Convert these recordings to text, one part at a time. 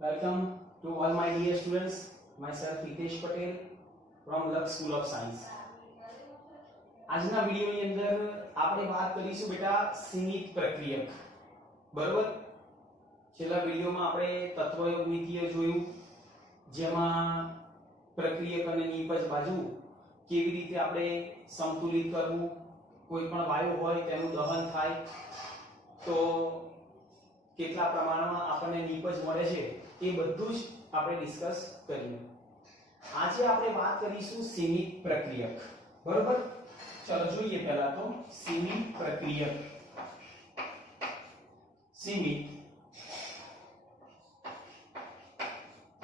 Welcome to all my dear students. Myself Hitesh Patel from Lux School of Science. આજના વિડિયોની અંદર આપણે વાત કરીશું બેટા સીમિત પ્રક્રિયક. બરોબર? છેલ્લા વિડિયોમાં આપણે તત્વયોગમિતીય જોયું, જેમાં પ્રક્રિયક અને નિપજ બાજુ કેવી રીતે આપણે સંતુલિત કરવું, કોઈ પણ વાયુ હોય તેનું દહન થાય તો કેટલા પ્રમાણમાં આપણને નિપજ મળે છે એ બધું જ આપણે ડિસ્કસ કરીએ. આજે આપણે વાત કરીશું સીમિત પ્રક્રિયક. બરોબર? ચલો જોઈએ પહેલા તો સીમિત પ્રક્રિયક. સીમિત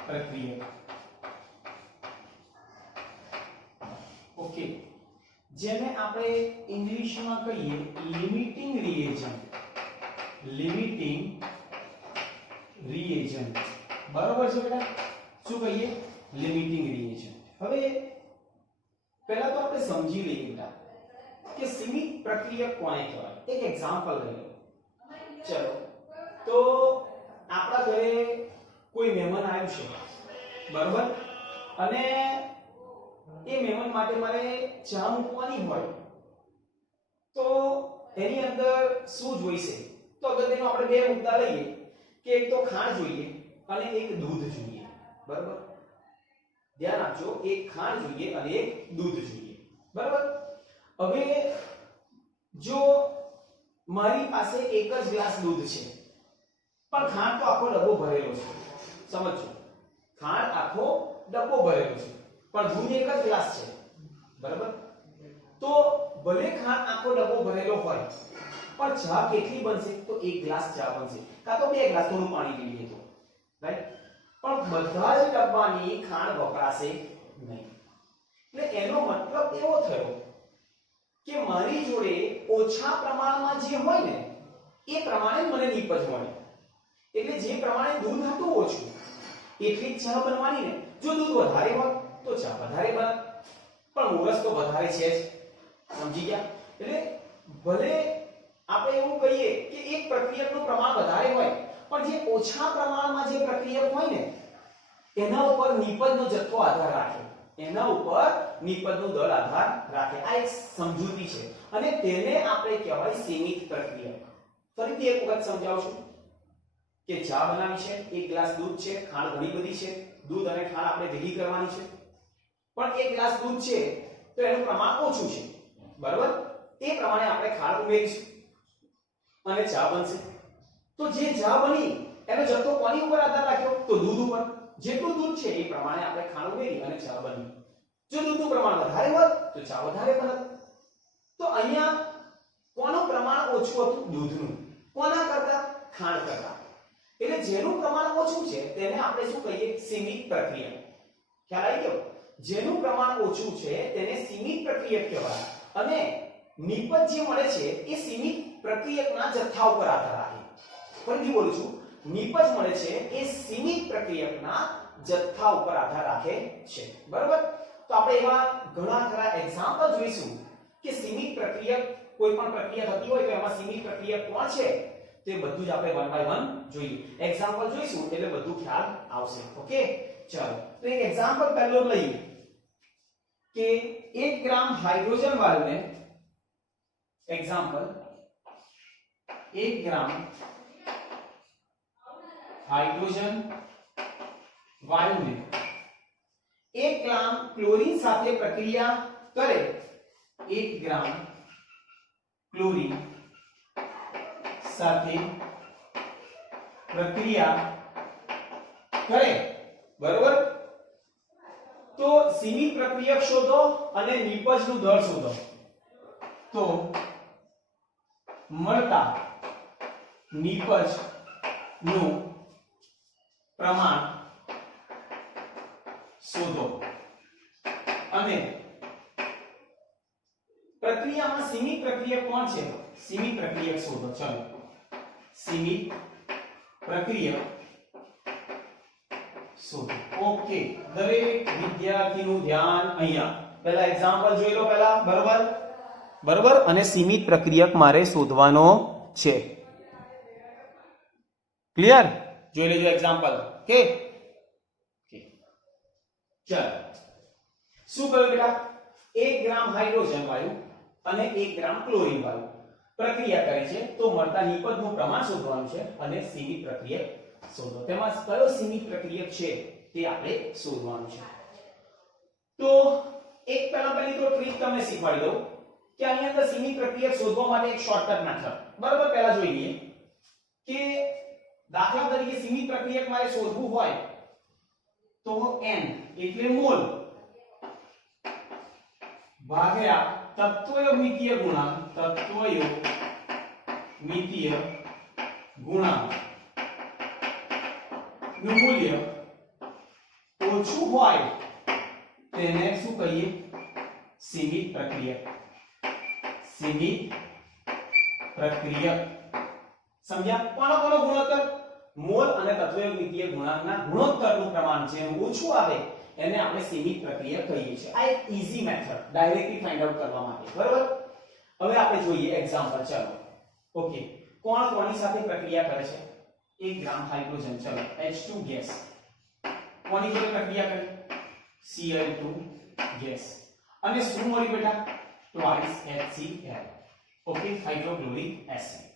પ્રક્રિયક. ઓકે, જેને આપણે ઇંગ્લિશમાં કહીએ લિમિટિંગ રિએજન્ટ. Limiting reagent. બરોબર છે બેટા? શું કહીએ? Limiting reagent. હવે પહેલા તો આપણે સમજી લઈએ બેટા કે સીમિત પ્રક્રિયક કોને કહેવાય. એક એક્ઝામ્પલ લઈએ. ચલો, તો આપણા ઘરે કોઈ મહેમાન આવ્યું છે, બરોબર, અને એ મહેમાન માટે મારે ચા મૂકવાની હોય તો એની અંદર શું જોઈશે? તો અગત્યનો આપણે બે મુદ્દા લઈએ કે એક તો ખાંડ જોઈએ અને એક દૂધ જોઈએ. બરાબર? ધ્યાન આપજો, એક ખાંડ જોઈએ અને એક દૂધ જોઈએ. બરાબર? હવે જો મારી પાસે એક જ ગ્લાસ દૂધ છે પણ ખાંડ તો આખો ડબ્બો ભરેલો છે. સમજો, ખાંડ આખો ડબ્બો ભરેલો છે પણ દૂધ એક જ ગ્લાસ છે. બરાબર? તો ભલે ખાંડ આખો ડબ્બો ભરેલો હોય પણ ચા કેટલી બનશે? તો એક ગ્લાસ ચા બનશે, કાં તો બે ગ્લાસ થોડું પાણી પી લઈએ તો, રાઈટ? પણ બધા જ ડબ્બાની ખાંડ વપરાશે નહીં. એટલે એનો મતલબ એવો થયો કે મારી જોડે ઓછા પ્રમાણમાં જે હોય ને એ પ્રમાણે મને નિપજ મળે. એટલે જે પ્રમાણે દૂધ હતું ઓછું એટલી જ ચા બનવાની ને. જો દૂધ વધારે હોય તો ચા વધારે બને, પણ મોરસ તો વધારે છે જ. સમજી ગયા? એટલે ભલે આપણે એવું કહીએ કે એક પ્રક્રિયકનું પ્રમાણ વધારે હોય પણ જે ઓછા પ્રમાણમાં જે પ્રક્રિયક હોય ને એના ઉપર નિપજનો જથ્થો આધાર રાખે. એના ઉપર નિપજનું દળ આધાર રાખે. આ એક સમજૂતી છે અને તેને આપણે કહેવાય સીમિત પ્રક્રિયક. ફરીથી એક વખત સમજાવું છું કે ચા બનાવી છે, એક ગ્લાસ દૂધ છે, ખાંડ ઘણી બધી છે, દૂધ અને ખાંડ આપણે ભેગી કરવાની છે, પણ એક ગ્લાસ દૂધ છે તો એનું પ્રમાણ ઓછું છે. બરાબર? એ પ્રમાણે આપણે ખાંડ ઉમેરીશું અને ચા બનશે. તો જે ચા બની એનો જથ્થો કોની ઉપર આધાર રાખ્યો? તો દૂધ ઉપર. જેટલું દૂધ છે એ પ્રમાણે આપણે ખાંડ ઉમેરી અને ચા બની. જો દૂધનું પ્રમાણ વધારે હોત તો ચા વધારે બનત. તો અહીંયા કોનું પ્રમાણ ઓછું હતું? દૂધનું. કોના કરતા? ખાંડ કરતા. એટલે જેનું પ્રમાણ ઓછું છે તેને આપણે શું કહીએ? સીમિત પ્રક્રિયક. ખ્યાલ આવી ગયો? જેનું પ્રમાણ ઓછું છે તેને સીમિત પ્રક્રિયક કહેવાય અને નિપજ જે મળે છે એ સીમિત પ્રક્રિયકના જથ્થા ઉપર આધાર રાખે. ફરીથી બોલું છું, નિપજ મળે છે એ સીમિત પ્રક્રિયકના જથ્થા ઉપર આધાર રાખે છે. બરાબર? તો આપણે એવા ઘણા ખરા એક્ઝામ્પલ જોઈશું કે સીમિત પ્રક્રિયક, કોઈ પણ પ્રક્રિયા થતી હોય તો એમાં સીમિત પ્રક્રિયક કોણ છે તે બધું જ આપણે વન બાય વન જોઈએ. એક્ઝામ્પલ જોઈશું એટલે બધું ખ્યાલ આવશે. ઓકે, ચલો તો એક એક્ઝામ્પલ પહેલો લઈએ કે 1 ગ્રામ હાઇડ્રોજન વાયુને, એક્ઝામ્પલ 1 ગ્રામ હાઇડ્રોજન વાયુને 1 ગ્રામ ક્લોરીન સાથે પ્રક્રિયા કરે. 1 ગ્રામ ક્લોરીન સાથે પ્રક્રિયા કરે. બરોબર? તો સીમિત પ્રક્રિયક શોધો અને નિપજનું દળ શોધો. તો મળતા નિપજ નું પ્રમાણ શોધો અને પ્રક્રિયામાં સીમિત પ્રક્રિયક કોણ છે? સીમિત પ્રક્રિયક શોધો. ચલો, સીમિત પ્રક્રિયક શોધો. ઓકે, દરેક વિદ્યાર્થીનું ધ્યાન અહીંયા. પહેલા એક્ઝામ્પલ જોઈ લો પહેલા. બરોબર? બરોબર? અને સીમિત પ્રક્રિયક મારે શોધવાનો છે. ક્લિયર? જોઈ લેજો એક્ઝામ્પલ. ઓકે ચાલો શું કહ્યું બેટા 1 ગ્રામ હાઇડ્રોજન વાયુ અને 1 ગ્રામ ક્લોરીન વાયુ પ્રક્રિયા કરે છે તો મળતા નિપજનું પ્રમાણ શોધવાનું છે અને સીમિત પ્રક્રિયક શોધો. તેમાં કયો સીમિત પ્રક્રિયક છે તે આપણે શોધવાનું છે. તો એક પહેલી તો ટ્રીક તમને શીખવાડી દઉં કે આની અંદર સીમિત પ્રક્રિયક શોધવા માટે એક શોર્ટકટ મેથડ બરાબર પહેલા જોઈ લઈએ કે દાખલા તરીકે સીમિત પ્રક્રિયક મારે શોધવું હોય તો n એટલે મોલ ભાગ્યા તત્વયોમિતીય ગુણાંક નું મૂલ્ય ઓછું હોય તેને શું કહીએ સીમિત પ્રક્રિયક. સમજ્યા? કોનો ગુણોત્તર? મોલ અને તત્વયોમિતીય ગુણાંકના ગુણોત્તરનું પ્રમાણ જે ઓછું આવે એને આપણે સીમિત પ્રક્રિયક કહીએ છીએ. આ એક easy method directly find out કરવા માટે બરાબર. હવે આપણે જોઈએ એક્ઝામ્પલ. ચાલો ઓકે કોણ કોની સાથે પ્રક્રિયા કરે છે? 1 ગ્રામ હાઇડ્રોજન ચલો H2 ગેસ કોની જોડે પ્રક્રિયા કરે? Cl2 ગેસ અને શું મળ્યું બેટા? twice HCl. Okay hydrochloric acid.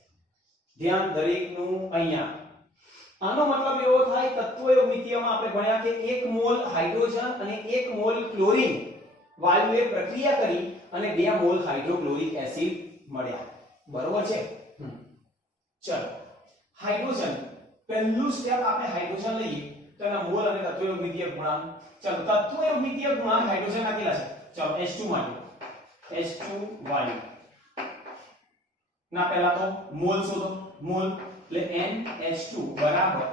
ધ્યાન દરેકનું અહીંયા આનો મતલબ એવો થાય તત્વયોમિતીયમાં આપણે ભણ્યા કે 1 મોલ હાઇડ્રોજન અને 1 મોલ ક્લોરીન વાયુએ પ્રક્રિયા કરી અને 2 મોલ હાઇડ્રોક્લોરિક એસિડ મળ્યા. બરોબર છે? ચલો હાઇડ્રોજન પહેલું સ્ટેપ આપણે હાઇડ્રોજન લઈએ તો એના મોલ અને તત્વયોમિતીય ગુણાંક. ચલો તત્વયોમિતીય ગુણાંક હાઇડ્રોજન ના કેટલા છે? ચલો H2 માટે H2 વાયુ ના પહેલા તો મોલ શોધો. મોલ એટલે NH2 બરાબર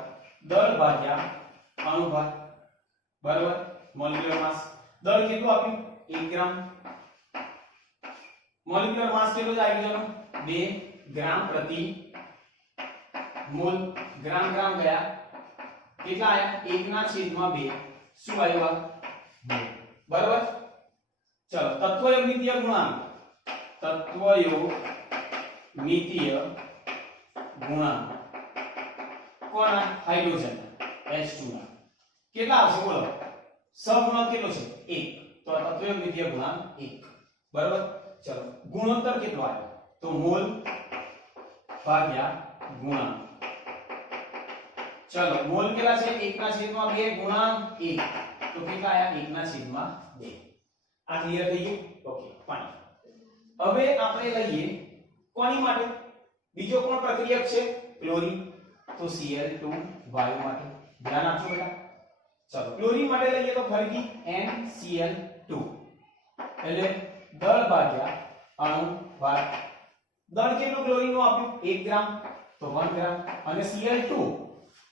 દળ ભાગ્યા અણુભાર બરાબર મોલેક્યુલર માસ. દળ કેટલું આપ્યું? 1 ગ્રામ. મોલેક્યુલર માસ કેટલો છે હાઇડ્રોજનનો? 2 ગ્રામ પ્રતિ મોલ. ગ્રામ ગયા કેટલા આયા? 1/2. શું આવ્યું? 2 બરાબર. ચલો તત્વયોમિતીય ગુણાંક કોના? હાઇડ્રોજન H2 ના કેટલા આવશે બોલો? સહગુણક કેટલો છે? 1. તો તત્વયોમિતીય ગુણાંક 1 બરાબર. ચલો ગુણોત્તર કેટલો આવ્યો? તો મોલ ભાગ્યા ગુણાંક. ચલો મોલ કેટલા છે? 1/2 ગુણાંક 1 તો કેટલા આયા? 1/2. આ ક્લિયર થઈ ગયું? Okay fine. હવે આપણે લઈએ કોની માટે? બીજો કોણ પ્રક્રિયક છે? ક્લોરીન. તો Cl2 વાયુ માટે. ધ્યાન આપજો બેટા. ચલો ક્લોરીન માટે લઈએ તો ફરીથી NCl2 એટલે દળ ભાગ્યા અણુ ભાર. દળ કેટલું ક્લોરીન નું આપ્યું? 1 ગ્રામ તો 1 ગ્રામ અને Cl2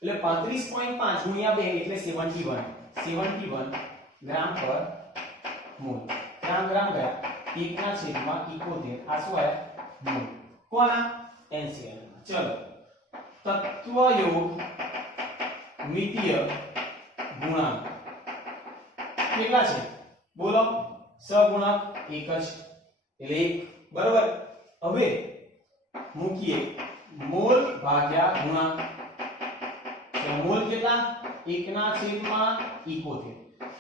એટલે 35.5 ગુણ્યા 2 એટલે 71 ગ્રામ પર મોલ. ગ્રામ ગયા 1/71. આ શું આયા? મોલ. કોના? NCl. ચલો તત્વયોમિતીય ગુણાંક કેટલા છે બોલો? સહગુણક 1 જ એટલે 1 બરાબર. હવે મૂકીએ મોલ ભાગ્યા ગુણાંક. મોલ કેટલા? 1/71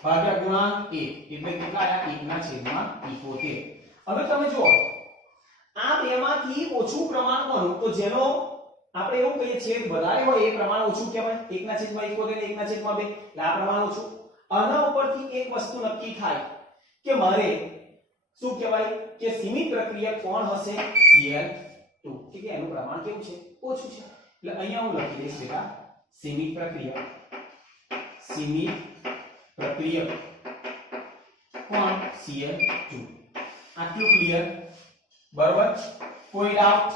ભાગ્યા ગુણાંક 1 એટલે કેટલા આયા? 1/71. હવે તમે જુઓ આ બેમાંથી ઓછું પ્રમાણ કોનું? તો જેનો આપણે એવું કહીએ છીએ વધારે હોય એ પ્રમાણ ઓછું કહેવાય. 1/71 અને 1/2 એટલે આ પ્રમાણ ઓછું. આના ઉપરથી એક વસ્તુ નક્કી થાય કે મારે શું કહેવાય કે સીમિત પ્રક્રિયક કોણ હશે? Cl2 કે એનું પ્રમાણ કેવું છે? ઓછું છે. એટલે અહીંયા હું લખી દઈશ બેટા સીમિત પ્રક્રિયક કોણ? Cl2. આટલું ક્લિયર બરાબર. કોઈ ડાઉટ?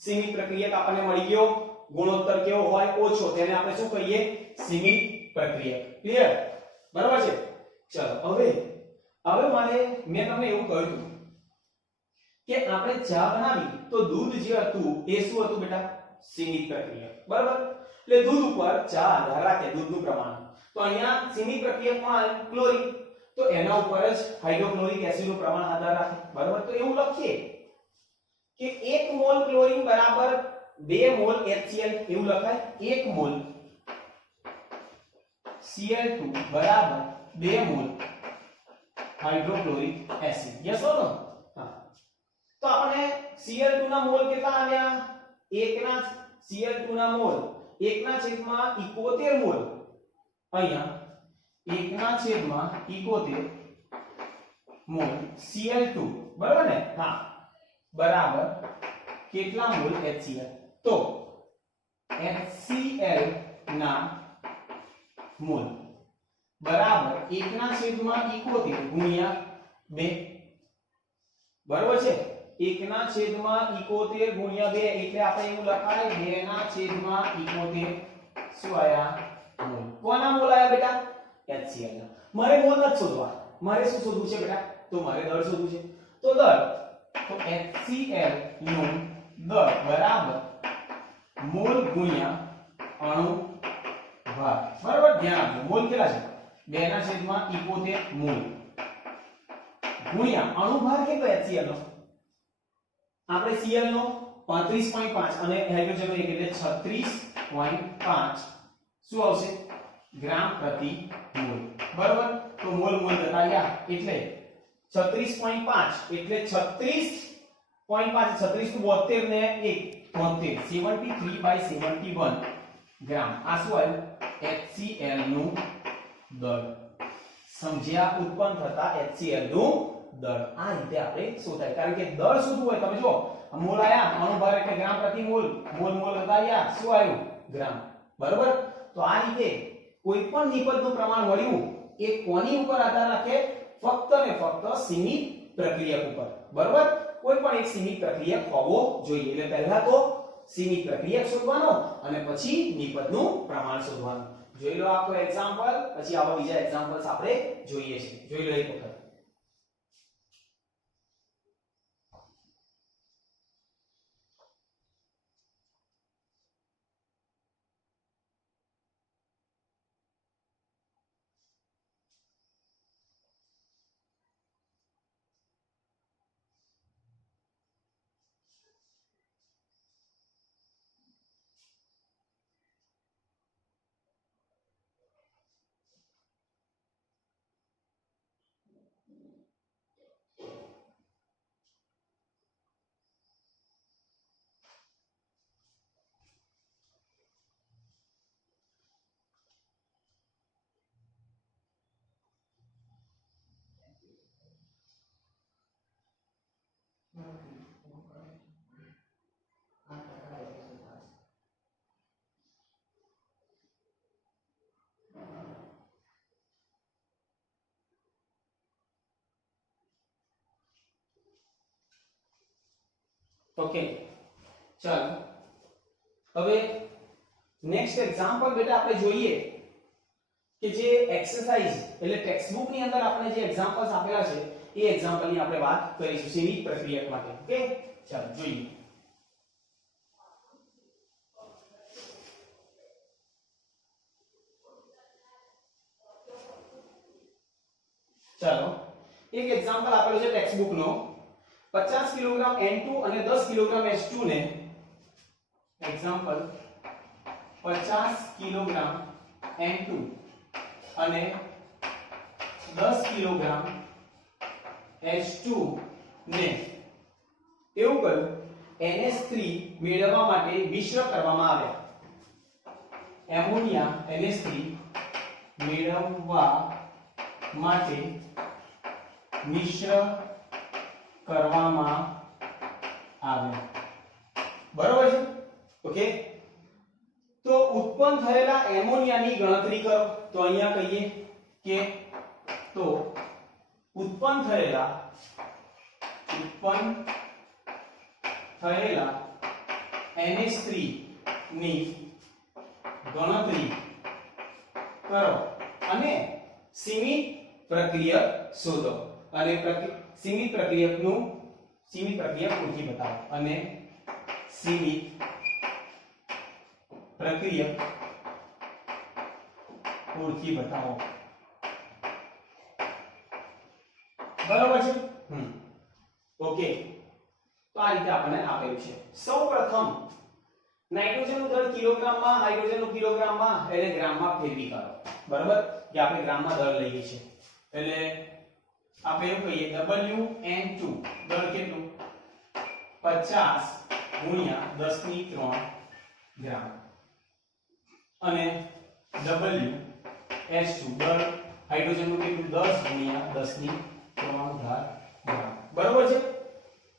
સીમિત પ્રક્રિયક આપણને મળી ગયો. ગુણોત્તર કેવો હોય? ઓછો. તેને આપણે શું કહીએ? સીમિત પ્રક્રિયક. ક્લિયર બરાબર છે? ચલો હવે મારે મેં તમને એવું કહ્યું કે આપણે ચા બનાવી તો દૂધ જે હતું એ શું હતું બેટા? સીમિત પ્રક્રિયક બરાબર. એટલે દૂધ ઉપર ચા આધાર રાખે દૂધનું પ્રમાણ. તો અહીંયા સીમિત પ્રક્રિયક કોણ? ક્લોરીન. તો એના ઉપર જ હાઇડ્રોક્લોરિક એસિડનું પ્રમાણ આધાર રાખે બરાબર. તો એવું લખીએ કે 1 મોલ ક્લોરીન બરાબર 2 મોલ HCl એવું લખાય 1 મોલ Cl2 બરાબર 2 mole hydrochloric acid yes or no હા તો આપણે Cl2 ના મોલ કેટલા આવ્યા 1 ના Cl2 ના મોલ 1 ના છેદમાં 71 મોલ અહીંયા 1 ના છેદમાં 71 મોલ Cl2 બરાબર ને હા બરાબર કેટલા મોલ HCl તો HCl ના મોલ બરાબર 1 ના છેદમાં 71 ગુણ્યા 2 બરાબર છે 1 ના છેદમાં 71 ગુણ્યા 2 એટલે આપણે એવું લખાય 2 ના છેદમાં 71 શું આયા મોલ કોના મોલ આયા બેટા HCl ના મારે મોલ જ શોધવા મારે શું શોધવું છે બેટા તો મારે દળ શોધવું છે તો દળ તો HCl નું દળ બરાબર મોલ ગુણ્યા અણુ ભાર બરાબર ધ્યાન આપજો મોલ કેટલા છે 2 ના છેદમાં 71 મોલ ગુણ્યા અણુ ભાર કેટલો HCl નો આપણે Cl નો 35.5 અને હાઇડ્રોજન નો 1 એટલે 36.5 શું આવશે ગ્રામ પ્રતિ મોલ બરાબર તો મોલ મોલ જતા ગયા એટલે 36.5 એટલે 36.5 36 તો 72 ને 1 73 73/71 ગ્રામ આ શું આવ્યું HCl નું દળ સમજ્યા ઉત્પન્ન થતા HCl નું દળ આ રીતે આપણે શોધાય કારણ કે દળ શોધવું હોય તમે જો મોલ આયા અણુભાર એટલે ગ્રામ પ્રતિ મોલ મોલ મોલ હટાયા શું આવ્યું ગ્રામ બરાબર તો આ રીતે કોઈ પણ નિપજનું પ્રમાણ મળ્યું એ કોની ઉપર આધાર રાખે ફક્ત ને ફક્ત સીમિત પ્રક્રિયક ઉપર બરાબર કોઈ પણ એક સીમિત પ્રક્રિયક હોવો જોઈએ એટલે પહેલા તો સીમિત પ્રક્રિયક શોધવાનો અને પછી નિપજનું પ્રમાણ શોધવાનું જોઈ લો આખો એક્ઝામ્પલ પછી આવા બીજા એક્ઝામ્પલ્સ આપણે જોઈએ છે જોઈ લો એક વખત ઓકે ચાલો હવે નેક્સ્ટ એક્ઝામ્પલ બેટા આપણે જોઈએ કે જે એક્સરસાઇઝ એટલે ટેક્સ્ટબુક ની અંદર આપણે જે એક્ઝામ્પલ્સ આપેલા છે એ એક્ઝામ્પલ ની આપણે વાત કરીશું સીમિત પ્રક્રિયક માટે ઓકે ચાલો જોઈએ ચાલો એક એક્ઝામ્પલ આપેલું છે ટેક્સ્ટબુક નો 50 કિલોગ્રામ N2 અને 10 કિલોગ્રામ H2 ને એક્ઝામ્પલ 50 કિલોગ્રામ N2 અને 10 કિલોગ્રામ H2 ને એવું કહ્યું NH3 મેળવવા માટે મિશ્ર કરવામાં આવ્યા એમોનિયા NH3 મેળવવા માટે મિશ્ર કરવામાં આવે બરોબર છે ઓકે તો ઉત્પન્ન થયેલા એમોનિયાની ગણતરી કરો તો અહીંયા કહીએ કે તો ઉત્પન્ન થયેલા NH3 ની ગણતરી કરો અને સીમિત પ્રક્રિયક શોધો અને સીમિત પ્રક્રિયક ઓળખી બતાવો અને સીમિત પ્રક્રિયક ઓળખી બતાવો બરાબર છે ઓકે તો આ રીતે આપણને આપેલું છે સૌપ્રથમ નાઇટ્રોજનનું દળ કિલોગ્રામમાં, હાઇડ્રોજનનું કિલોગ્રામમાં, એટલે ગ્રામમાં ફેરવી કરો. બરાબર? કે આપણે ગ્રામમાં દળ લઈએ છીએ. એટલે આપણે એવું કહીએ WN2 દળ કેટલું? 50 ગુણ્યા 10 ની 3 ગ્રામ. અને WH2 દળ હાઇડ્રોજનનું કેટલું? 10 ગુણ્યા 10 ની 3 ઘાત ગ્રામ. બરોબર છે?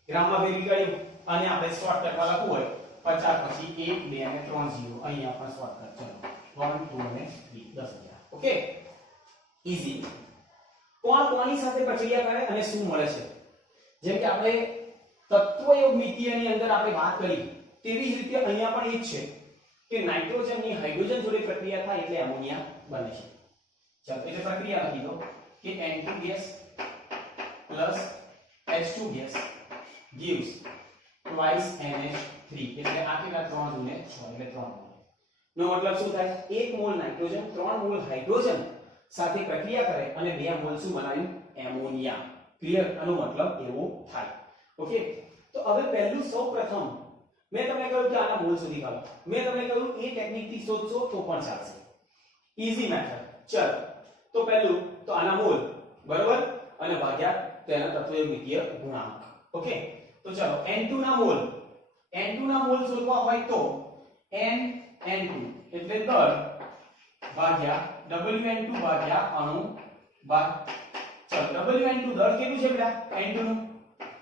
ગ્રામમાં ફેરવી કર્યું અને આપણે શોર્ટકટમાં લખવું હોય 50 પછી 1 2 અને 3 0. અહીંયા પણ શોર્ટકટ. ચલો 1 2 અને 3 10000. Okay, easy. કોણ કોની સાથે પ્રક્રિયા કરે અને શું મળે છે? જેમ કે આપણે તત્વયોગમિતિયની અંદર આપણે વાત કરી તેવી જ રીતે અહીંયા પણ એ જ છે કે નાઇટ્રોજનની હાઇડ્રોજન જોડે પ્રક્રિયા થાય એટલે એમોનિયા બને છે. ચાલો એટલે પ્રક્રિયા લખી દો કે N2 gas plus H2 gas gives twice NH3. એટલે આ કેટલા? 3 ગુણ્યા 6 એટલે 3 મોલ. નો મતલબ શું થાય? 1 મોલ નાઇટ્રોજન 3 મોલ હાઇડ્રોજન સાથે પ્રક્રિયા કરે અને 2 મોલ શું બનાવ્યું? એમોનિયા. ક્લિયર? આનો મતલબ એવો થાય. ઓકે, તો હવે પહેલું સૌપ્રથમ મેં તમને કહ્યું કે આના મોલ સુધી કાઢો. મેં તમને કહ્યું એ ટેકનિક થી શોધશો તો પણ ચાલશે. Easy method. ચલો તો પહેલું તો આના મોલ, બરોબર, અને ભાગ્યા તેના તત્વયોગમિતીય ગુણાંક. ઓકે, તો ચલો N2 ના મોલ, N2 ના મોલ શોધવા હોય તો N2 એટલે દળ ભાગ્યા WN2 ભાગ્યા અણુ ભાગ. ચલો WN2 દળ કેટલું છે બેટા? N2 નું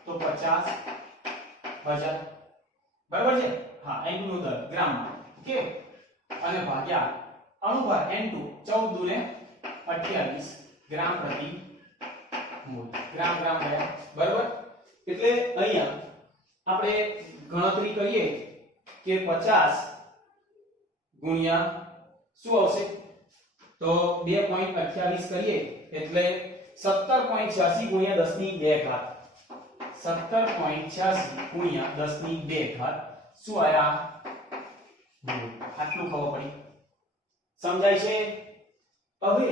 તો 50,000. બરાબર છે? હા, N2 નું દળ ગ્રામમાં. ઓકે, અને ભાગ્યા અણુભાર N2 14 દુને 28 ગ્રામ પ્રતિ મોલ. ગ્રામ ગ્રામ ગયા. બરાબર? એટલે અહીંયા આપણે ગણતરી કરીએ કે 50 ગુણ્યા શું આવશે? તો 2.28 કરીએ એટલે 17.86 ગુણ્યા 10 ની 2 ઘાત. 17.86 ગુણ્યા 10 ની 2 ઘાત શું આયા? મોલ. આટલું ખબર પડી? સમજાય છે? હવે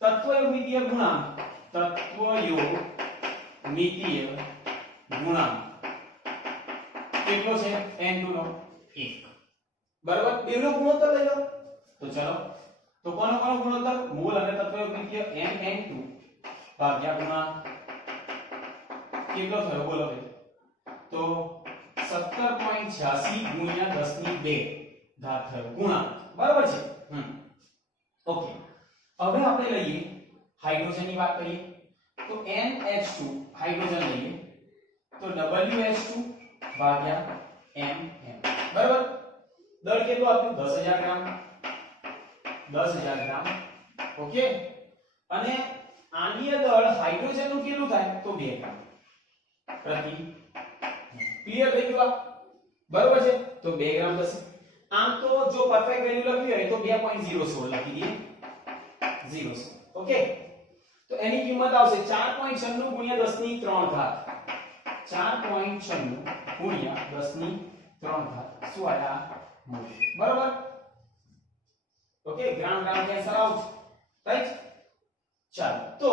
તત્વયોગમિતીય ગુણાંક, તત્વયોગમિતીય ગુણાંક કેટલો છે? N2 નો 1. બરાબર? બેનો ગુણોત્તર લઈ લો. તો ચલો તો કોનો કોનો ગુણોત્તર? મોલ અને તત્વયોગમિતીય N2 ભાગ્યા ગુણાંક કેટલો થયો? બોલો ભાઈ. તો 17.86 ગુણ્યા 10 ની 2 ઘાત થયો ગુણાંક. બરાબર છે? ઓકે, હવે આપણે લઈએ હાઇડ્રોજન ની વાત કરીએ તો NH2 હાઇડ્રોજન લઈએ તો WH2 ભાગ્યા MM. બરાબર? દળ કેટલું આપ્યું? 10000 ગ્રામ. 10000 ગ્રામ. ઓકે, અને આનીય દળ હાઇડ્રોજન નું કેટલું થાય? તો 2 ગ્રામ પ્રતિ. ક્લિયર થઈ ગયું? બરાબર છે? તો 2 ગ્રામ થશે. આમ તો જો પરફેક્ટ વેલ્યુ લખવી હોય તો 2.016 લખી દઈએ. 0. ઓકે, તો એની કિંમત આવશે 4.96 ગુણ્યા 10 ની 3 ઘાત. 4.96 ગુણ્યા 10 ની 3 ઘાત શું આયા? મોલ. બરાબર? ઓકે, ગ્રામ ગ્રામ કેન્સલ આઉટ. રાઈટ? ચાલો તો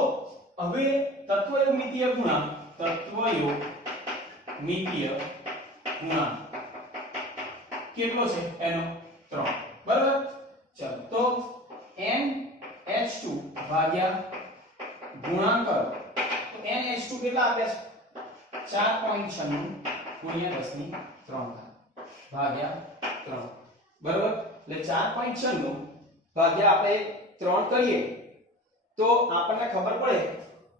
હવે તત્વયોગમિતીય ગુણાંક, તત્વયોગમિતીય ગુણાંક કેટલો છે? એનો 3. બરાબર? ચાલો તો NH2 ભાગ્યા ગુણાંક કરો તો NH2 કેટલા આપ્યા છે? 4.96 ગુણ્યા 10 ની 3 ઘાત ભાગ્યા 3. બરાબર? એટલે 4.96 ભાગ્યા આપણે 3 કરીએ તો આપણને ખબર પડે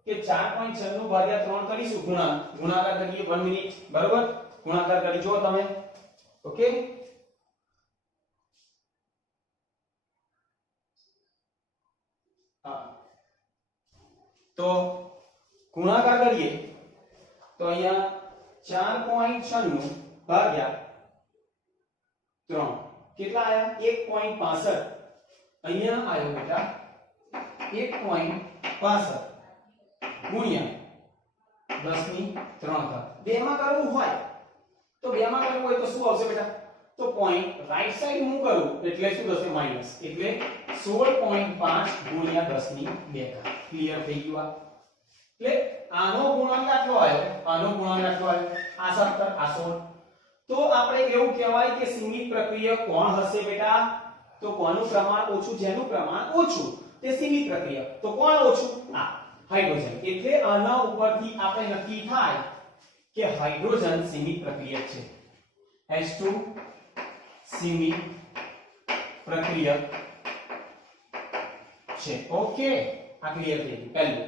કે 4.96 ભાગ્યા 3 કરીશું ગુણાકાર કરીએ 1 મિનિટ. બરાબર? ગુણાકાર કરી જો તમે. ઓકે, તો ગુણાકાર કરીએ તો અહીંયા 4.96 ભાગ્યા 3 કેટલા આયા? 1.65. અહીંયા આયો બેટા 1.65 ગુણ્યા 10 ની 3 ઘાત. બે માં કરવું હોય તો શું આવશે બેટા? તો પોઈન્ટ રાઈટ સાઈડ મૂવ કરું એટલે શું થશે? માઈનસ. એટલે 16.5 ગુણ્યા 10 ની 2 ઘાત. ક્લિયર થઈ ગયું? એટલે આનો ગુણાંક આટલો આવ્યો, આનો ગુણાંક આટલો આવ્યો, આ 17, આ 16. તો આપણે એવું કહેવાય કે સીમિત પ્રક્રિયક કોણ હશે બેટા? તો કોનું પ્રમાણ ઓછું? જેનું પ્રમાણ ઓછું તે સીમિત પ્રક્રિયક. તો કોણ ઓછું? આ હાઇડ્રોજન. એટલે આના ઉપરથી આપણે નક્કી થાય કે હાઇડ્રોજન સીમિત પ્રક્રિયક છે. H2 સીમિત પ્રક્રિયક છે. ઓકે, આ ક્લિયર થઈ ગયું પહેલું.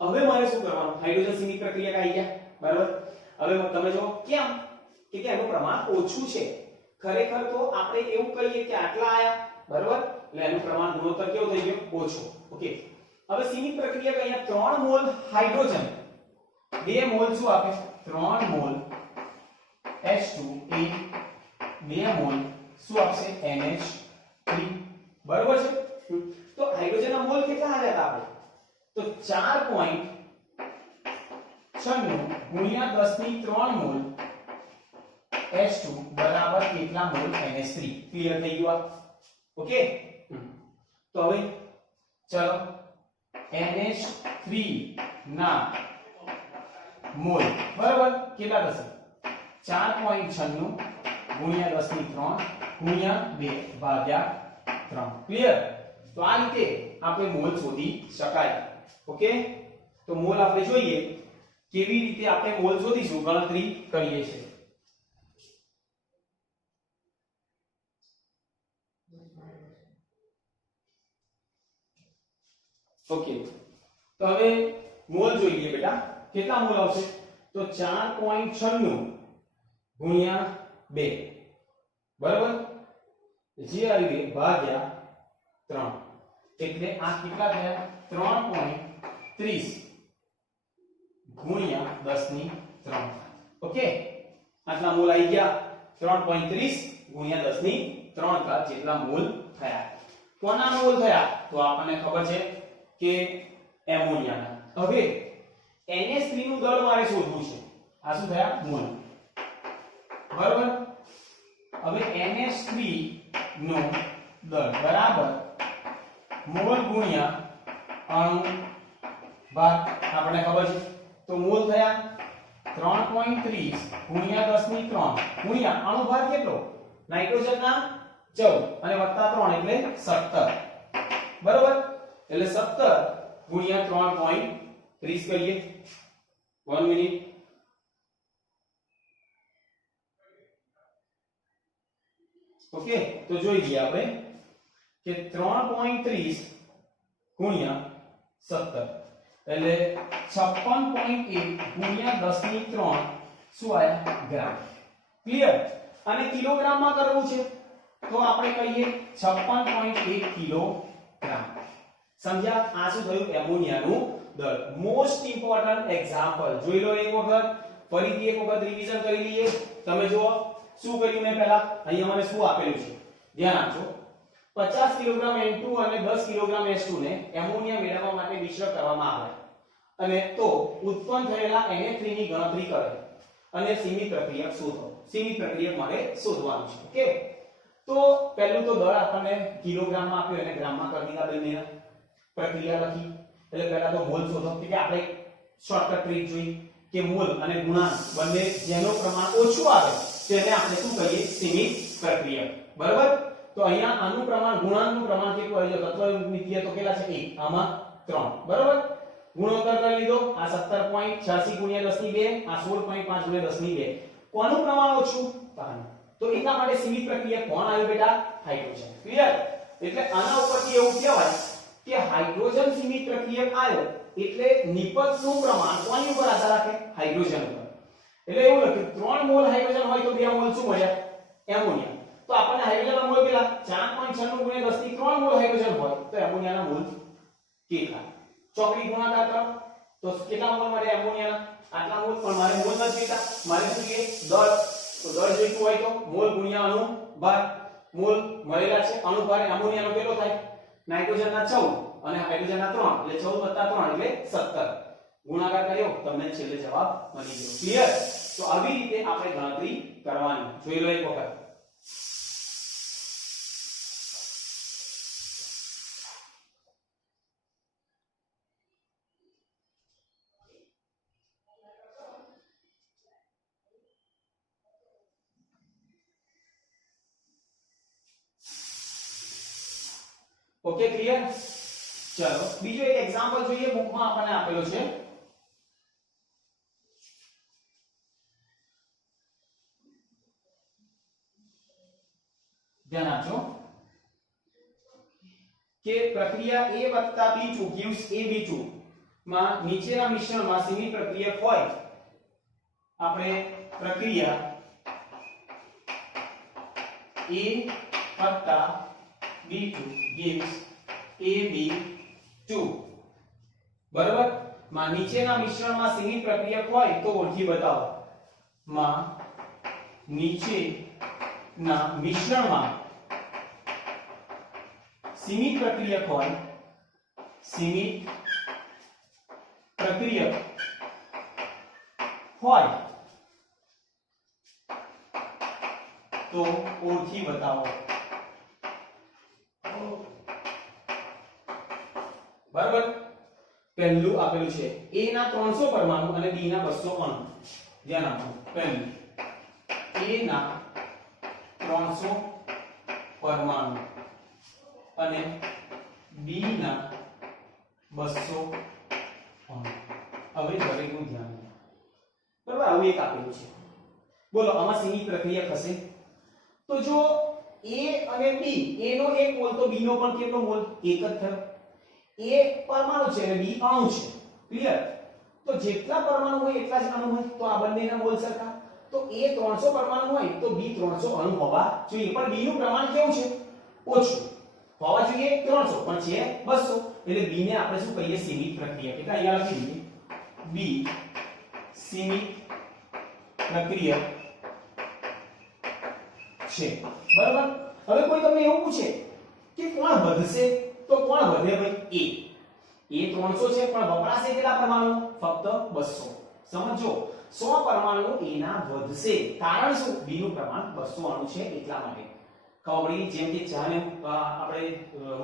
હવે મારે શું કરવાનું? હાઇડ્રોજન સીમિત પ્રક્રિયક આવી ગયા, બરાબર? હવે તમે જો કેમ કે એનું પ્રમાણ ઓછું છે. ખરેખર તો આપણે એવું કહીએ કે આટલા આયા, બરાબર? એટલે એનું પ્રમાણ ગુણોત્તર કેવો થઈ ગયો? ઓછો. ઓકે, હવે સીમિત પ્રક્રિયક અહીંયા 3 મોલ હાઇડ્રોજન 2 મોલ શું આપે? 3 મોલ H2 એ 2 મોલ શું આપશે? NH3, બરાબર છે? તો હાઇડ્રોજનના મોલ કેટલા આવ્યા હતા આપણે? તો 4.96 ગુણ્યા 10 ની 3 મોલ H2 બરાબર કેટલા મોલ NH3. ક્લિયર થઈ ગયું આ? ઓકે, તો હવે ચલો NH3 ના મોલ બરાબર કેટલા થશે? 4.96 ગુણ્યા 10 ની 3 ગુણ્યા 2 ભાગ્યા 3. ક્લિયર? તો આ રીતે આપણે મોલ શોધી શકાય. ઓકે, તો મોલ આપણે જોઈએ કેવી રીતે આપણે મોલ શોધીશું, ગણતરી કરીએ છીએ. ઓકે, તો હવે મોલ જોઈએ બેટા. કેટલા મોલ આવશે? તો 4.96 ગુણ્યા 2, બરાબર? જે આવી ભાગ્યા 3. એટલે આ કેટલા થયા? 3.30 ગુણ્યા 10 ની 3. ઓકે, આટલા મોલ આવી ગયા. 3.30 ગુણ્યા 10 ની 3 ઘાત જેટલા મોલ થયા. કોના મોલ થયા? તો આપણને ખબર છે કે એમોનિયાના. હવે NH3 નું દળ મારે શોધવું છે. આ શું થયા? મોલ, બરાબર? હવે NH3 નું દળ બરાબર મોલ ગુણ્યા અણુ ભાર. આપણને ખબર છે. તો મોલ થયા 3.30 ગુણ્યા 10 ની 3 ગુણ્યા અણુ ભાર કેટલો? નાઇટ્રોજનના 14 અને વત્તા 3 એટલે 17, બરાબર? એટલે 17 ગુણ્યા 3.30 કરીએ. 1 મિનિટ. ઓકે, તો જોઈ લઈએ આપણે કે 3.30 ગુણ્યા 17 એટલે 56.1 ગુણ્યા 10 ની 3 શું આયા? ગ્રામ. ક્લિયર? અને કિલોગ્રામમાં કરવું છે તો આપણે કહીએ 56.1 કિલોગ્રામ. સમજ્યા? આ શું થયું? એમોનિયાનું દળ. મોસ્ટ ઇમ્પોર્ટન્ટ એક્ઝામ્પલ જોઈ લો એક વખત, ફરીથી એક વખત રિવિઝન કરી લઈએ. તમે જુઓ શું કર્યું મેં પહેલા? અહીંયા મને શું આપેલું છે? ધ્યાન આપજો. 50 કિલોગ્રામ N2 અને 10 કિલોગ્રામ H2 ને એમોનિયા મેળવવા માટે મિશ્ર કરવામાં આવે અને તો ઉત્પન્ન થયેલા NH3 ની ગણતરી કરે અને સીમિત પ્રક્રિયક શોધો. સીમિત પ્રક્રિયક મારે શોધવાનું છે. ઓકે, તો પહેલું તો દળ આપણને કિલોગ્રામમાં આપ્યું અને ગ્રામમાં કરી દીધા બંને. પ્રક્રિયા લખી એટલે પહેલા તો મોલ શોધો. કે આપણે શોર્ટકટ ટ્રીક જોઈ કે મોલ અને ગુણાંક બંને જેનું પ્રમાણ ઓછું આવે તેને આપણે શું કહીએ? સીમિત પ્રક્રિયક, બરાબર? તો અહીંયા આનું પ્રમાણ, ગુણાંકનું પ્રમાણ કેટલું આવી ગયું? તત્વમિતિય તો કેટલા છે? 1, આમાં 3, બરાબર? ગુણોત્તર કરી લીધો. આ 17.86 ગુણ્યા 10 ની 2, આ 16.5 ગુણ્યા 10 ની 2. કોનું પ્રમાણ ઓછું? પાણી. તો એટલા માટે સીમિત પ્રક્રિયક કોણ આવ્યું બેટા? હાઇડ્રોજન. ક્લિયર? એટલે આના ઉપરથી એવું કહેવાય કે હાઇડ્રોજન સીમિત પ્રક્રિયક આવ્યો એટલે નિપજનું પ્રમાણ કોની ઉપર આધાર રાખે? હાઇડ્રોજન ઉપર. એટલે એવું લખ્યું 3 મોલ હાઇડ્રોજન હોય તો 2 મોલ શું મળ્યા? એમોનિયા. તો આપણને હાઇડ્રોજનના મોલ કેટલા? 4.96 ગુણ્યા 10 ની 3 મોલ હાઇડ્રોજન હોય તો એમોનિયાના મોલ કેટલા? ચોકડી ગુણાકાર કરો તો કેટલા મોલ મળે એમોનિયાના? આટલા મોલ. પણ મારે મોલ નથી જોઈતા, મારે શું જોઈએ? દળ. તો દળ જોઈતું હોય તો મોલ ગુણ્યા અણુ ભાર. મોલ મળેલા છે. અણુ ભાર એમોનિયાનો કેટલો થાય? નાઇટ્રોજનના 14 અને હાઇડ્રોજનના 3 એટલે 14 + 3 એટલે 17. ગુણાકાર કર્યો તમને છેલ્લે જવાબ મળી ગયો. ક્લિયર? તો આવી રીતે આપણે ગણતરી કરવાની. જોઈ લો એક વખત. Okay clear? ચલો બીજો એક એક્ઝામ્પલ જોઈએ, બુકમાં આપણને આપેલો છે. ધ્યાન આપજો કે પ્રક્રિયા A + B2 gives AB2 માં નીચેના મિશ્રણમાં સીમિત પ્રક્રિયક હોય. આપણે પ્રક્રિયા A + B2 gives AB2 બરાબર માં નીચેના મિશ્રણમાં સીમિત પ્રક્રિયક હોય તો ઓળખી બતાવો. માં નીચેના મિશ્રણમાં સીમિત પ્રક્રિયક હોય, સીમિત પ્રક્રિયક હોય તો ઓળખી બતાવો. બરાબર પહેલું આપેલું છે A ના 300 પરમાણુ અને B ના 200 અણુ. ધ્યાન આપજો, પહેલું A ના 300 પરમાણુ અને B ના 200 અણુ. હવે દરેકનું ધ્યાન રાખો. બરાબર આવું એક આપેલું છે. બોલો આમાં સીમિત પ્રક્રિયા થશે તો જો A અને B, A નો 1 મોલ તો B નો પણ કેટલો મોલ? 1 જ થયો. A પરમાણુ છે અને B અણુ છે. ક્લિયર? તો જેટલા પરમાણુ હોય એટલા જ અણુ હોય, તો આ બંનેના મોલ સરખા. તો A 300 પરમાણુ હોય તો B 300 અણુ હોવા જોઈએ, પણ B નું પ્રમાણ કેવું છે? ઓછું. હોવા જોઈએ 300 પણ છે 200, એટલે B ને આપણે શું કહીએ? સીમિત પ્રક્રિયક. એટલે અહીંયા લખી દઈએ B સીમિત પ્રક્રિયક છે. બરાબર? હવે કોઈ તમને એવું પૂછે કે કોણ વધશે, તો કોણ વધે ભાઈ? A 300 છે પણ વપરાશે કેટલા પરમાણુ? ફક્ત 200. સમજો 100 પરમાણુ A ના વધશે. કારણ શું? B નું પ્રમાણ 200 અણુ છે એટલા માટે. ખબર જેમ કે ચાને આપણે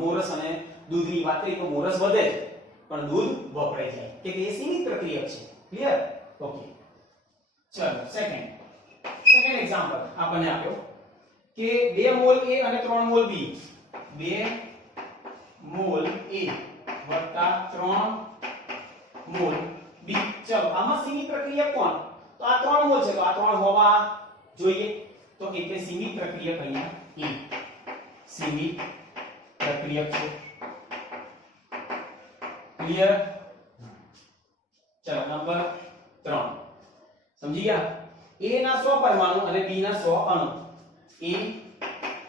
મોરસ અને દૂધની વાત કરીએ તો મોરસ વધે પણ દૂધ વપરાઈ જાય કે એ સીમિત પ્રક્રિયક છે. ક્લિયર? ઓકે ચલો સેકન્ડ એક્ઝામ્પલ આપણને આપ્યો કે 2 મોલ A અને 3 મોલ B. 2 મોલ A વત્તા 3 મોલ B. ચલો આમાં સીમિત પ્રક્રિયક કોણ? તો આ 3 મોલ છે તો આ 3 હોવા જોઈએ. તો એટલે સીમિત પ્રક્રિયક અહીંયા A સીમિત પ્રક્રિયક છે. ક્લિયર? ચલો નંબર 3 સમજી ગયા? A ના 100 પરમાણુ અને B ના 100 અણુ. A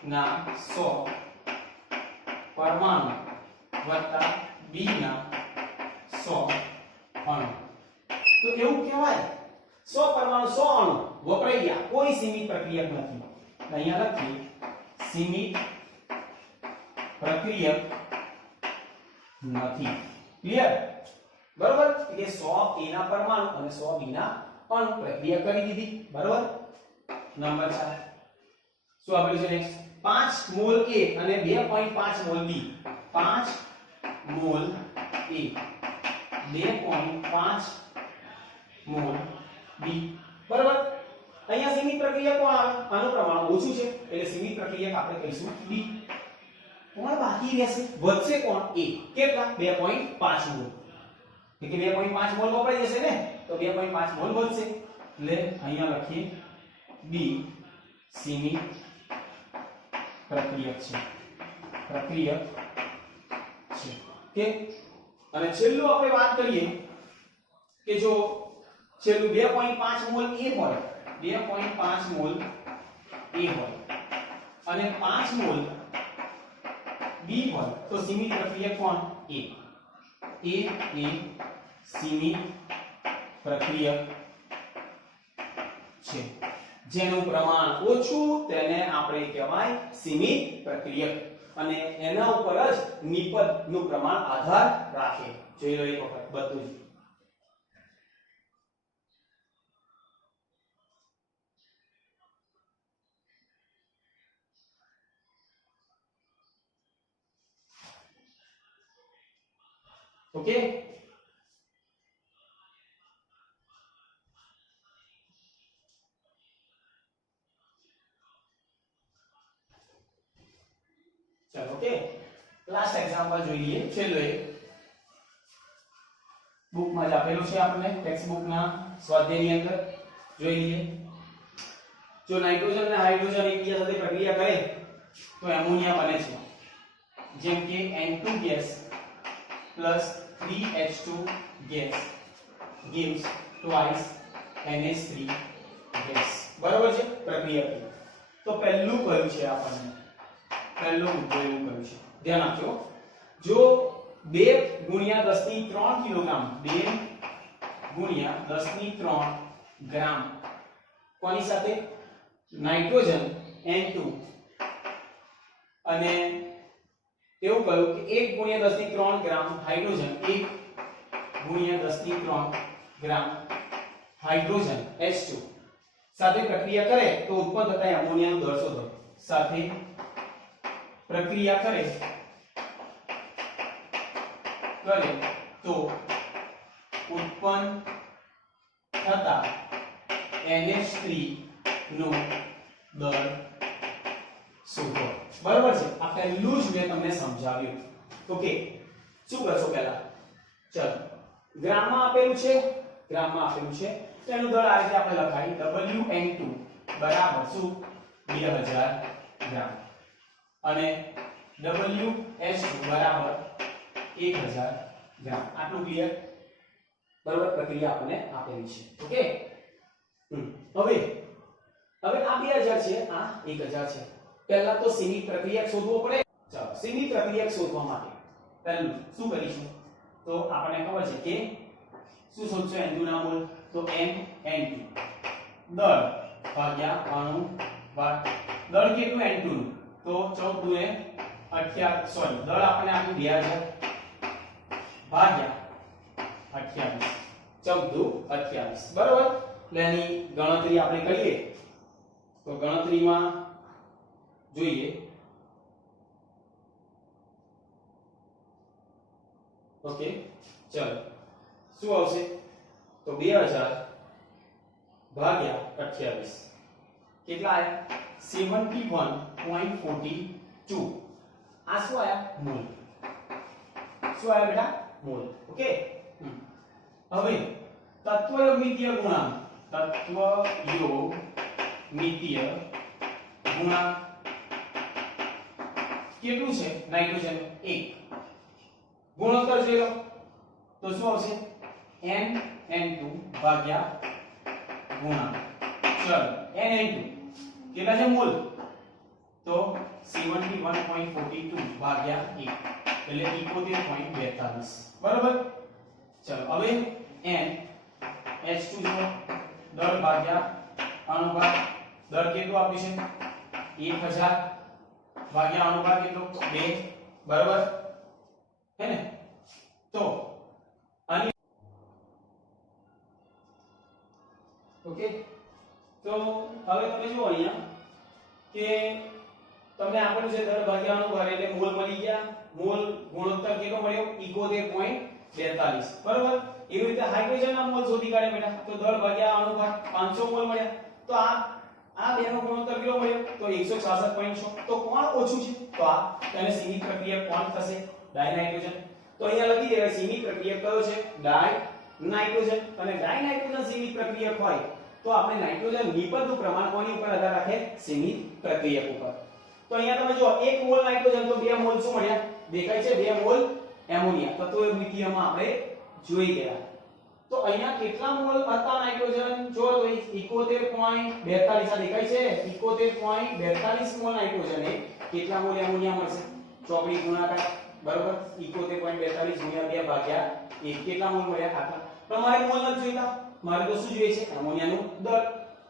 ના 100 પરમાણુ વત્તા B ના 100 અણુ. તો એવું કહેવાય 100 પરમાણુ 100 અણુ વપરાઈ ગયા, કોઈ સીમિત પ્રક્રિયક નથી. અહીંયા લખીએ સીમિત પ્રક્રિયક નથી. ક્લિયર? બરોબર? એટલે 100 A ના પરમાણુ અને 100 B ના અણુ પ્રક્રિયા કરી દીધી. બરોબર? નંબર 4 શું આપેલું છે નેક્સ્ટ? 5 મોલ A અને 2.5 mall B. 5 mall A 2.5 mall B. બરોબર? અહીંયા સીમિત પ્રક્રિયા કોણ આવે? આનું પ્રમાણ ઓછું છે એટલે સીમિત પ્રક્રિયક આપણે કહીશું B. કોણ બાકી રહેશે? વધશે કોણ? A. કેટલા? 2.5 મોલ. એટલે 2.5 મોલ વપરાઈ જશે ને, તો 2.5 મોલ વધશે. એટલે અહીંયા લખીએ B સીમિત પ્રક્રિયક છે. ઓકે? અને છેલ્લું આપણે વાત કરીએ કે જો છેલ્લું 2.5 મોલ A હોય, 2.5 મોલ A હોય અને 5 મોલ B હોય તો સીમિત પ્રક્રિયક કોણ? A. A એ સીમિત પ્રક્રિયક છે. જેનું પ્રમાણ ઓછું તેને આપણે કહેવાય સીમિત પ્રક્રિયક, અને એના ઉપર જ નિપજનું પ્રમાણ આધાર રાખે. જોઈ લો એક વખત બધું જ. ઓકે? ચલો ઓકે લાસ્ટ એક્ઝામ્પલ જોઈ લઈએ, છેલ્લો એક બુકમાં જ આપેલું છે આપણને, ટેક્સ્ટ બુકના સ્વાધ્યાયની અંદર જોઈ લઈએ. જો નાઇટ્રોજન અને હાઇડ્રોજન એકબીજા સાથે પ્રક્રિયા કરે તો એમોનિયા બને છે, જેમ કે N2 gas plus 3H2 gas gives twice NH3 gas. બરાબર છે પ્રક્રિયા. તો પહેલું કયું છે આપણને, પહેલો મુદ્દો એવું કહ્યું છે, ધ્યાન આપજો. જો 2 ગુણ્યા 10 ની 3 કિલોગ્રામ, 2 ગુણ્યા 10 ની 3 ગ્રામ કોની સાથે, નાઇટ્રોજન N2, અને એવું કહ્યું કે 1 ગુણ્યા 10 ની 3 ગ્રામ હાઇડ્રોજન, 1 ગુણ્યા 10 ની 3 ગ્રામ હાઇડ્રોજન H2 સાથે પ્રક્રિયા કરે તો ઉત્પન્ન થતા એમોનિયાનો દર શોધો. સાથે પ્રક્રિયા કરે તો ઉત્પન્ન થતા NH3 નો દર શોધો. બરાબર છે, આ પહેલું જ મેં તમને સમજાવ્યું. ઓકે, શું કરશો પહેલા, ચલો ગ્રામમાં આપેલું છે, ગ્રામમાં આપેલું છે તેનું દળ આ રીતે આપણે લખાઈ, WN2 બરાબર શું 2000 ગ્રામ અને WH2 બરાબર 1000 ગ્રામ. આટલું ક્લિયર? બરાબર, પ્રક્રિયા આપણને આપેલી છે. ઓકે, હવે આ 2000 છે, આ 1000 છે. પહેલા તો સીમિત પ્રક્રિયક શોધવો પડે. ચાલો, સીમિત પ્રક્રિયક શોધવા માટે પહેલું શું કરીશું, તો આપણને ખબર છે કે શું શોધશો, N2 ના મોલ, તો N2 દળ ભાગ્યા અણુ ભાગ દળ કેટલું N2 નું, તો 14 દુએ 28, સોરી દળ આપણને આપ્યું 2000 ભાગ્યા 28, 14 દુ 28. બરાબર, એટલે એની ગણતરી આપણે કરીએ તો ગણતરીમાં જોઈએ. ઓકે, ચલો શું આવશે, તો 2000 ભાગ્યા 28 કેટલા આયા, 71.42. આ શું આયા, મોલ. શું આયા બેટા, મોલ. ઓકે, હવે તત્વયોમિતીય ગુણાંક, તત્વયોમિતીય ગુણાંક કેટલું છે, નાઇટ્રોજન 1. ગુણોત્તર જોઈ લો તો શું આવશે, N2 ભાગ્યા ગુણાંક. ચલો N2 કેટલા છે મોલ, તો 71.42 ભાગ્યા 1 એટલે 71.42. બરાબર, ચલો હવે NH2 નો દળ ભાગ્યા અણુભાર, દળ કેટલું આપ્યું છે 1000 ભાગ્યા અણુભાર કેટલો 2. બરાબર હે ને, તો આની ઓકે, તો હવે તમે જુઓ અહીંયા કે તમને આપેલું છે દળ ભાગ્યા અણુભાર એટલે મોલ મળી ગયા. મોલ ગુણોત્તર કેટલો મળ્યો, 71.42. બરાબર, એવી રીતે હાઇડ્રોજનના મોલ શોધી કાઢે બેટા, તો દળ ભાગ્યા અણુભાર 500 મોલ મળ્યા. તો આ બેનો ગુણોત્તર કેટલો મળ્યો, તો 166.6. તો કોણ ઓછું છે, તો આ તેને સીમિત પ્રક્રિયક કોણ થશે, ડાયનાઇટ્રોજન. તો અહીંયા લખી દેવાય સીમિત પ્રક્રિયક કયો છે, ડાયનાઇટ્રોજન. અને ડાયનાઇટ્રોજન સીમિત પ્રક્રિયક હોય તો આપણે નાઇટ્રોજન નિપજનું પ્રમાણ કોની ઉપર આધાર રાખે, સીમિત પ્રક્રિયક ઉપર. તો અહીંયા તમે જો 1 મોલ નાઇટ્રોજન તો 2 મોલ શું મળ્યા, દેખાય છે 2 મોલ એમોનિયા. તત્વયોમિતીયમાં આપણે જોઈ ગયા. તો અહીંયા કેટલા મોલ હતા નાઇટ્રોજન, જો 71.42 આ દેખાય છે, 71.42 મોલ નાઇટ્રોજન એ કેટલા મોલ એમોનિયા મળશે, ચોકડી ગુણાકાર. બરોબર, 71.42 ગુણ્યા 2 ભાગ્યા 1 કેટલા મોલ મળ્યા આખા. તમારે મોલ નથી જોઈતા, મારે તો શું જોઈએ છે, એમોનિયાનું દળ.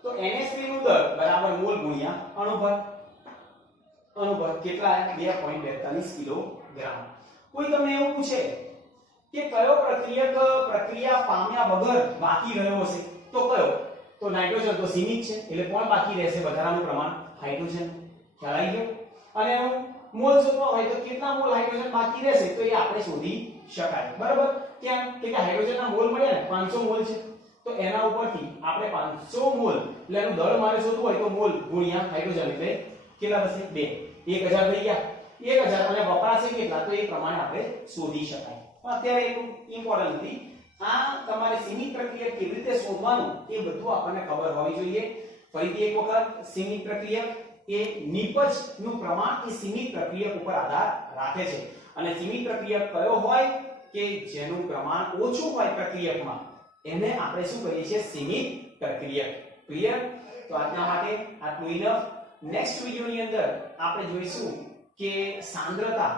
તો NH3 નું દળ બરાબર મોલ ગુણ્યા અણુભાર. અણુભાર કેટલા આયા, 2.42 કિલોગ્રામ. કોઈ તમને એવું પૂછે કે કયો પ્રક્રિયક પ્રક્રિયા પામ્યા વગર બાકી રહ્યો હશે, તો કયો, તો નાઇટ્રોજન તો સીમિત છે એટલે કોણ બાકી રહેશે, વધારાનું પ્રમાણ હાઇડ્રોજન. ખ્યાલ આવી ગયો. અને મોલ શોધવા હોય તો કેટલા મોલ હાઇડ્રોજન બાકી રહેશે, તો એ આપણે શોધી શકાય. બરાબર, કેમ કે હાઇડ્રોજનના મોલ મળ્યા ને 500 મોલ છે, તો એના ઉપરથી આપણે 500 મોલ એટલે એનું દળ મારે શોધવું હોય તો મોલ ગુણ્યા હાઇડ્રોજન એટલે કેટલા થશે, 2. 1000 થઈ ગયા. 1000 અને વપરાશે કેટલા તો એ પ્રમાણે આપણે શોધી શકાય. પણ અત્યારે એટલું ઇમ્પોર્ટન્ટ નથી. આ તમારે સીમિત પ્રક્રિયક કેવી રીતે શોધવાનું એ બધું આપણને ખબર હોવી જોઈએ. ફરીથી એક વખત સીમિત પ્રક્રિયક એ નિપજનું પ્રમાણ એ સીમિત પ્રક્રિયક ઉપર આધાર રાખે છે અને સીમિત પ્રક્રિયક કયો હોય કે જેનું પ્રમાણ ઓછું હોય પ્રક્રિયકમાં એને આપણે શું કહીએ છીએ સીમિત પ્રક્રિયક. ક્લિયર? તો આજના માટે આટલું ઇનફ. નેક્સ્ટ વિડિયોની અંદર આપણે જોઈશું કે સાંદ્રતા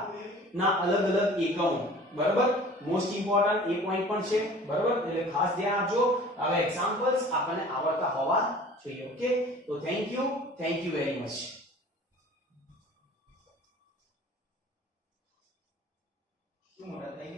ના અલગ અલગ એકમો. બરાબર? મોસ્ટ ઇમ્પોર્ટન્ટ એ પોઈન્ટ પણ છે. બરાબર? એટલે ખાસ ધ્યાન આપજો. હવે એક્ઝામ્પલ્સ આપણને આવડતા હોવા જોઈએ. ઓકે? તો થેન્ક યુ વેરી મચ. શું મોટા થઈ